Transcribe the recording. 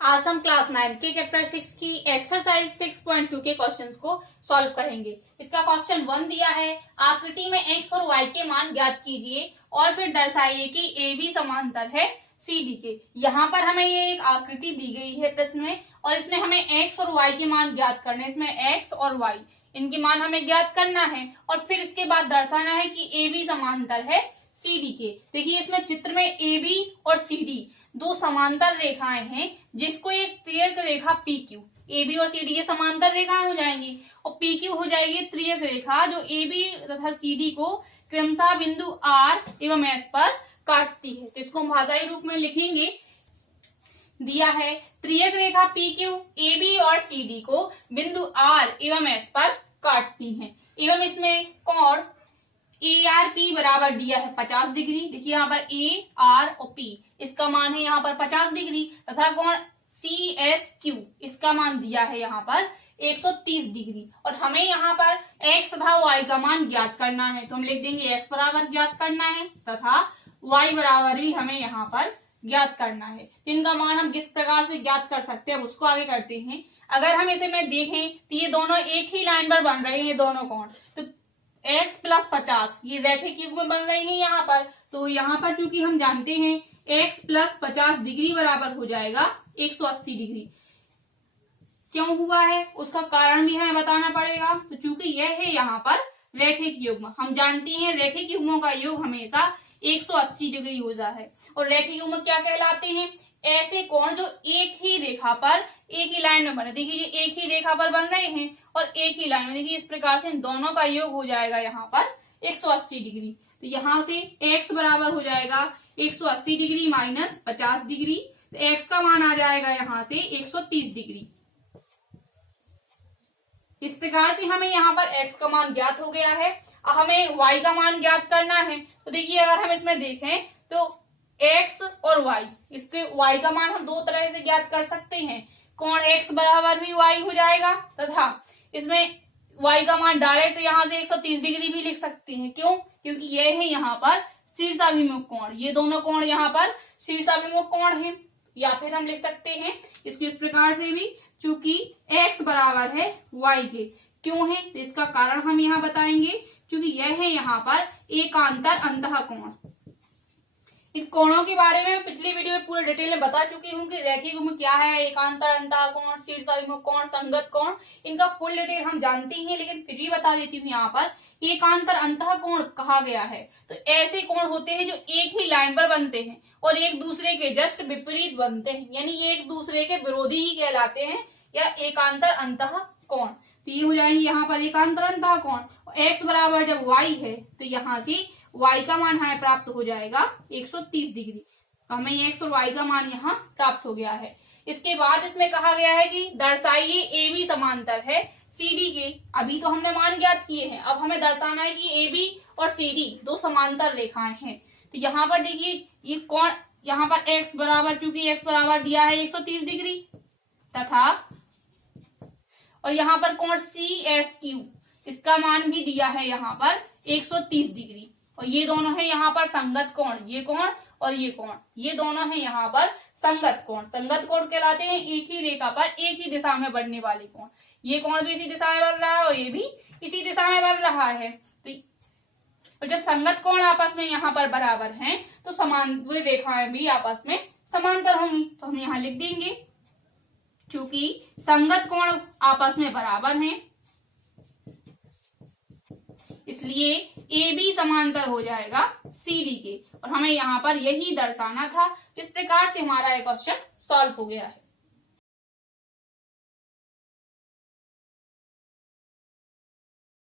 आज हम क्लास 9 के चैप्टर 6 की एक्सरसाइज 6.2 के क्वेश्चंस को सॉल्व करेंगे। इसका क्वेश्चन 1 दिया है, आकृति में x और y के मान ज्ञात कीजिए और फिर दर्शाइए कि ए बी समांतर है सी डी के। यहाँ पर हमें ये एक आकृति दी गई है प्रश्न में और इसमें हमें x और y के मान ज्ञात करने, इसमें x और y इनके मान हमें ज्ञात करना है और फिर इसके बाद दर्शाना है कि ए बी समांतर है सी डी के। देखिए इसमें चित्र में ए बी और सी डी दो समांतर रेखाएं हैं जिसको एक तिर्यक रेखा पी क्यू, ए बी और सी डी ये समांतर रेखाएं हो जाएंगी और पी क्यू हो जाएगी तिर्यक रेखा जो ए बी तथा सी डी को क्रमशः बिंदु आर एवं एस पर काटती है। तो इसको हम भाषाई रूप में लिखेंगे। दिया है तिर्यक रेखा पी क्यू ए बी और सी डी को बिंदु आर एवं एस पर काटती है एवं इसमें कोण ए आर पी बराबर दिया है 50 डिग्री। देखिए यहाँ पर ए आर और पी इसका मान है यहाँ पर 50 डिग्री तथा कोण सी एस क्यू इसका मान दिया है यहाँ पर 130 डिग्री और हमें यहाँ पर x तथा y का मान ज्ञात करना है। तो हम लिख देंगे x बराबर ज्ञात करना है तथा y बराबर भी हमें यहाँ पर ज्ञात करना है। तो इनका मान हम किस प्रकार से ज्ञात कर सकते हैं उसको आगे करते हैं। अगर हम इसे में देखें तो ये दोनों एक ही लाइन पर बन रहे हैं दोनों कोण, तो x प्लस 50 ये रैखिक युग्म में बन रही है यहाँ पर। तो यहाँ पर चूंकि हम जानते हैं x प्लस 50 डिग्री बराबर हो जाएगा 180 डिग्री। क्यों हुआ है उसका कारण भी हमें बताना पड़ेगा। तो चूंकि यह है यहाँ पर रैखिक युग्म, हम जानते हैं रैखिक युग्मों का योग हमेशा 180 डिग्री होता है और रैखिक युग्म क्या कहलाते हैं, ऐसे कोण जो एक ही रेखा पर एक ही लाइन में बने। देखिए ये एक ही रेखा पर बन रहे हैं और एक ही लाइन में, देखिए इस प्रकार से इन दोनों का योग हो जाएगा यहाँ पर 180 डिग्री। तो यहाँ से x बराबर हो जाएगा 180 डिग्री माइनस 50 डिग्री, तो x का मान आ जाएगा यहाँ से 130 डिग्री। इस प्रकार से हमें यहाँ पर x का मान ज्ञात हो गया है। अब हमें y का मान ज्ञात करना है। तो देखिए अगर हम इसमें देखें तो x और y, इसके y का मान हम दो तरह से ज्ञात कर सकते हैं। कोण x बराबर भी y हो जाएगा तथा इसमें y का मान डायरेक्ट यहाँ से 130 डिग्री भी लिख सकते हैं। क्यों? क्योंकि यह है यहाँ पर शीर्षाभिमुख कोण, ये दोनों कोण यहाँ पर शीर्षाभिमुख कोण है। या फिर हम लिख सकते हैं इसको इस प्रकार से भी, चूंकि x बराबर है y के। क्यों है तो इसका कारण हम यहाँ बताएंगे, क्योंकि यह है यहाँ पर एकांतर अंतः कोण। इन कोणों के बारे में पिछली वीडियो में पूरे डिटेल में बता चुकी हूँ कि रैखिक युग्म क्या है, एकांतर अंतः कोण, शीर्षाभिमुख कोण, संगत कोण, इनका फुल डिटेल हम जानते हैं लेकिन फिर भी बता देती हूँ। यहाँ पर एकांतर अंतः कोण कहा गया है तो ऐसे कोण होते हैं जो एक ही लाइन पर बनते हैं और एक दूसरे के जस्ट विपरीत बनते हैं, यानी एक दूसरे के विरोधी ही कहलाते हैं या एकांतर अंतः कोण। तो ये हो जाएंगे यहाँ पर एकांतर अंतः कोण। x बराबर जब y है तो यहाँ से y का मान हमें प्राप्त हो जाएगा 130 डिग्री। तो हमें x और y का मान यहाँ प्राप्त हो गया है। इसके बाद इसमें कहा गया है कि दर्शाइए ए बी समांतर है सी डी के। अभी तो हमने मान ज्ञात किए हैं, अब हमें दर्शाना है कि ए बी और सी डी दो समांतर रेखाएं हैं। तो यहाँ पर देखिए ये कोण, यहाँ पर x बराबर, चूंकि x बराबर दिया है 130 डिग्री तथा और यहाँ पर कोण सी एस क्यू इसका मान भी दिया है यहाँ पर 130 डिग्री और ये दोनों है यहाँ पर संगत कोण, ये कोण और ये कोण, ये दोनों है यहाँ पर संगत कोण। संगत कोण कहलाते हैं एक ही रेखा पर एक ही दिशा में बढ़ने वाले कोण। ये कोण भी इसी दिशा में बन रहा है और ये भी इसी दिशा में बन रहा है। तो जब संगत कोण आपस में यहाँ पर बराबर हैं तो समान रेखाएं भी आपस में समांतर होंगी। तो हम यहाँ लिख देंगे चूंकि संगत कोण आपस में बराबर हैं इसलिए ए बी समांतर हो जाएगा सी डी के और हमें यहाँ पर यही दर्शाना था। इस प्रकार से हमारा ये क्वेश्चन सॉल्व हो गया है।